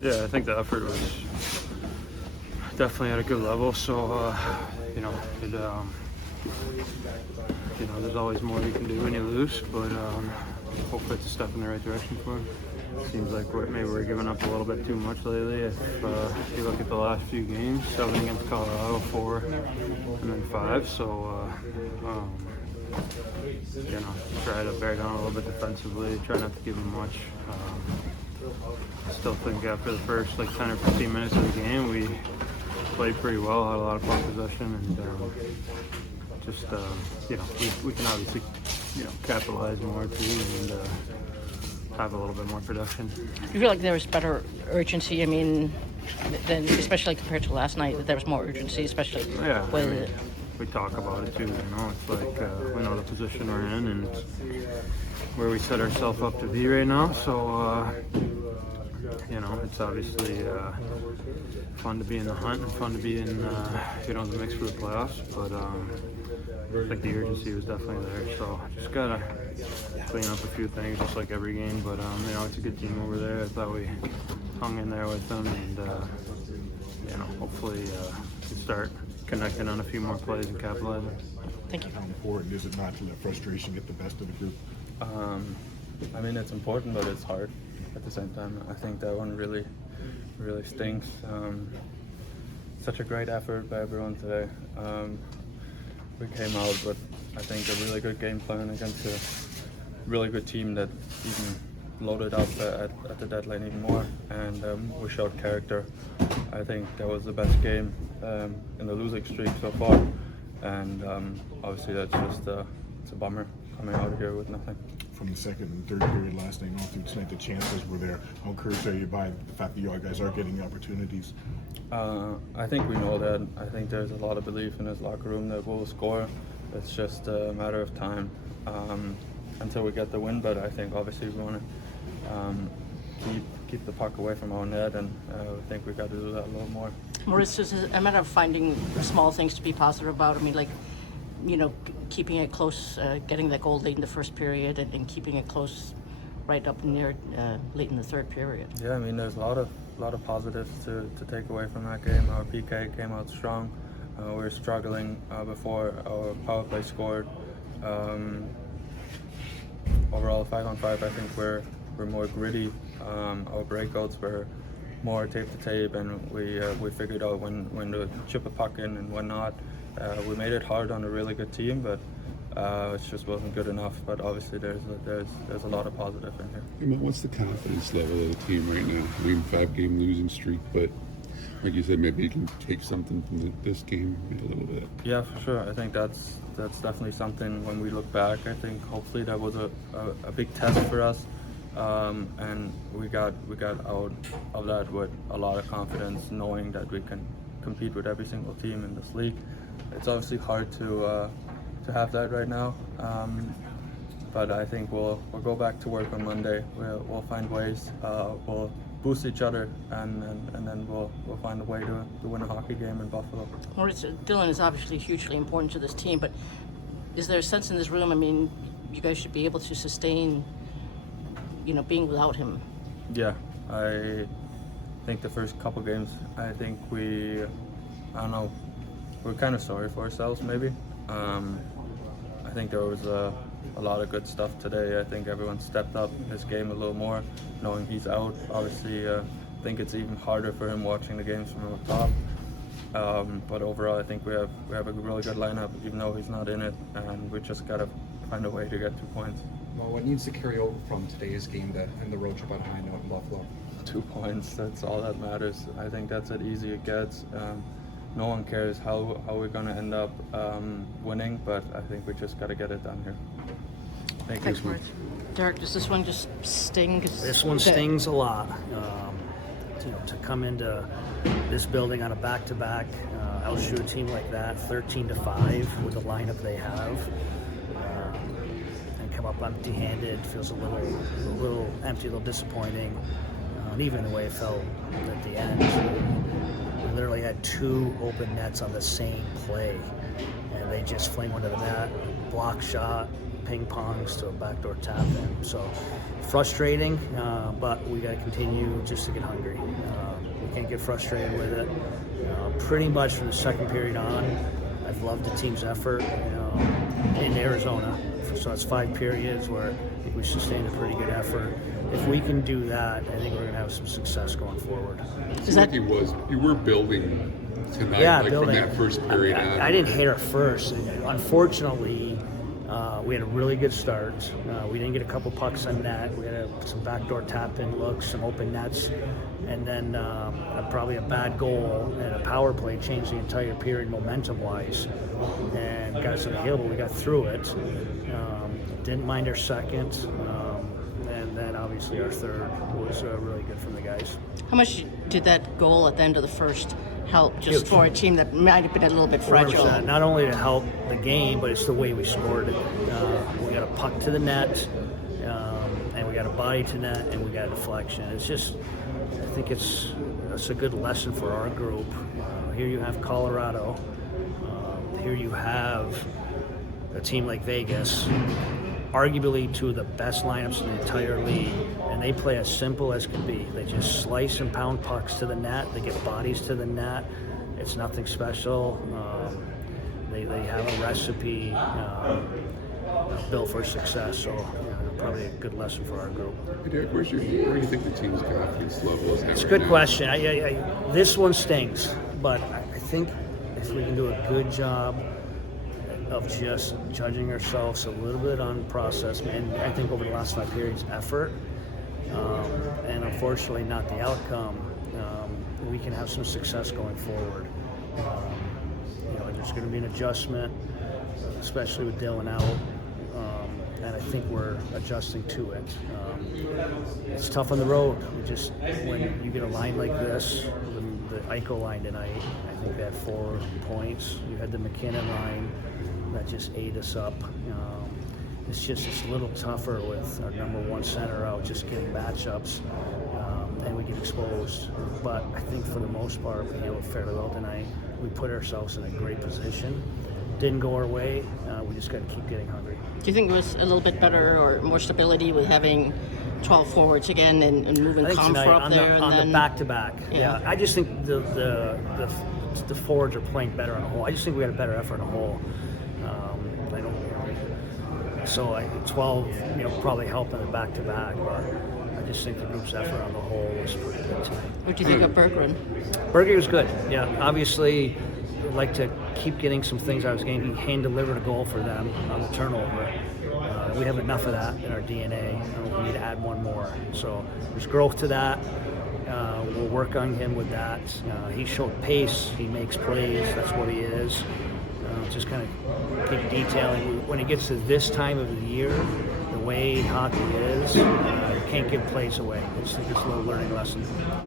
Yeah, I think the effort was definitely at a good level. So, there's always more you can do when you lose, but hopefully it's a step in the right direction for him. Seems like we're giving up a little bit too much lately. If you look at the last few games, 7 against Colorado, 4, and then 5. So, try to bear down a little bit defensively. Try not to give him much. I still think after the first 10 or 15 minutes of the game, we played pretty well, had a lot of puck possession, and we can obviously capitalize more too and have a little bit more production. You feel like there was better urgency? I mean, than especially compared to last night, that there was more urgency, especially with. We talk about it too. It's like we know the position we're in and where we set ourselves up to be right now. So it's obviously fun to be in the hunt and fun to be in the mix for the playoffs. But I think the urgency was definitely there. So just gotta clean up a few things, just like every game. But it's a good team over there. I thought we hung in there with them, and hopefully we start connecting on a few more plays and capitalizing. Thank you. How important is it not to let frustration get the best of the group? It's important, but it's hard at the same time. I think that one really stinks. Such a great effort by everyone today. We came out with, I think, a really good game plan against a really good team that even loaded up at the deadline even more, and we showed character. I think that was the best game in the losing streak so far, and obviously that's just it's a bummer coming out of here with nothing. From the second and third period last night, all through tonight, the chances were there. How encouraged are you by the fact that you guys are getting opportunities? I think we know that. I think there's a lot of belief in this locker room that we'll score. It's just a matter of time until we get the win, but I think obviously we want to keep the puck away from our net, and I think we got to do that a little more. Maurice, is it a matter of finding small things to be positive about? I mean, keeping it close, getting that goal late in the first period, and keeping it close right up near late in the third period. Yeah, there's a lot of positives to take away from that game. Our PK came out strong. We were struggling before our power play scored. Overall, 5-on-5, I think we're more gritty. Our breakouts were more tape to tape, and we figured out when to chip a puck in and when not. We made it hard on a really good team, but it just wasn't good enough. But obviously, there's a lot of positive in here. What's the confidence level of the team right now? 5-game losing streak, but like you said, maybe you can take something from this game a little bit. Yeah, for sure. I think that's definitely something. When we look back, I think hopefully that was a big test for us, and we got out of that with a lot of confidence, knowing that we can compete with every single team in this league. It's obviously hard to have that right now, but I think we'll go back to work on Monday. We'll find ways. We'll boost each other, and then we'll find a way to win a hockey game in Buffalo. Maurice, Dylan is obviously hugely important to this team, but is there a sense in this room? I mean, you guys should be able to sustain, being without him. Yeah, I think the first couple games, I think we're kind of sorry for ourselves maybe. I think there was a lot of good stuff today. I think everyone stepped up his game a little more, knowing he's out. Obviously, I think it's even harder for him watching the games from up top. But overall, I think we have a really good lineup, even though he's not in it, and we just got to find a way to get 2 points. Well, what needs to carry over from today's game and the road trip on high note in Buffalo? 2 points, that's all that matters. I think that's as easy it gets. No one cares how we're going to end up winning, but I think we just got to get it done here. Thanks, Maurice. Derek, does this one just sting? This one stings a lot. To come into this building on a back-to-back, outshoot a team like that, 13-5 with the lineup they have, and come up empty-handed feels a little empty, a little disappointing. And even the way it felt at the end. We literally had 2 open nets on the same play, and they just fling one to the net, block shot, ping pongs to a backdoor tap in. So frustrating, but we got to continue just to get hungry. We can't get frustrated with it. Pretty much from the second period on, I've loved the team's effort in Arizona. So it's 5 periods where I think we sustained a pretty good effort. If we can do that, I think we're going to have some success going forward. Is that You were building tonight, Yeah, like building. from that first period on. I didn't hate our first. Unfortunately, we had a really good start. We didn't get a couple pucks on net. We had some backdoor tap-in looks, some open nets, and then probably a bad goal and a power play changed the entire period momentum-wise and got us in the hill, but we got through it. Didn't mind our second, and then obviously our third was really good from the guys. how much did that goal at the end of the first help just for a team that might have been a little bit fragile? 100%. Not only to help the game, but it's the way we scored it. We got a puck to the net, and we got a body to net, and we got a deflection. It's just, I think it's a good lesson for our group. Here you have Colorado. Here you have a team like Vegas, arguably two of the best lineups in the entire league, and they play as simple as can be. They just slice and pound pucks to the net. They get bodies to the net. It's nothing special. They have a recipe built for success, so probably a good lesson for our group. Hey, Derek, where do you think the team's confidence level is at? It's a right good now? question. This one stings, but I think if we can do a good job of just judging ourselves a little bit on process, and I think over the last 5 periods, effort, and unfortunately not the outcome, we can have some success going forward. There's going to be an adjustment, especially with Dylan out, and I think we're adjusting to it. It's tough on the road. When you get a line like this, the Eichel line tonight, I think they had 4 points. You had the McKinnon line that just ate us up. It's a little tougher with our number 1 center out, just getting matchups, and we get exposed. But I think for the most part, we handled fairly well tonight. We put ourselves in a great position. Didn't go our way. We just got to keep getting hungry. Do you think it was a little bit better or more stability with having 12 forwards again and moving I think Comfer tonight up there? on the back-to-back. Yeah. I just think the forwards are playing better on a whole. I just think we had a better effort on a whole. 12, probably helping the back-to-back, but I just think the group's effort on the whole was pretty good tonight. What do you think of Berggren? Berge was good. Yeah, obviously, I'd like to keep getting some things out of his game. He hand-delivered a goal for them on the turnover. We have enough of that in our DNA. We need to add one more. So there's growth to that. We'll work on him with that. He showed pace. He makes plays. That's what he is. Just kind of keep detailing. When it gets to this time of the year, the way hockey is, you can't give plays away. It's a little learning lesson.